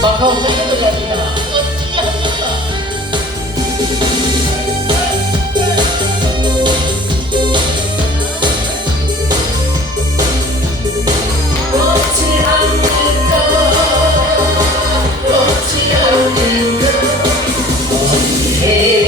마카오 팬들 갑니다. Hey.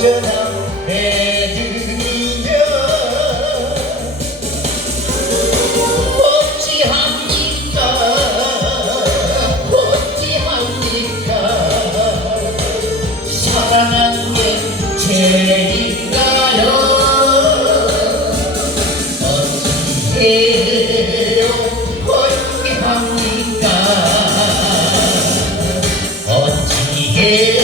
언제나 내들면 어찌합니까 어찌합니까 사랑한 게 죄인가요 어찌해요 어찌합니까? 어찌해요?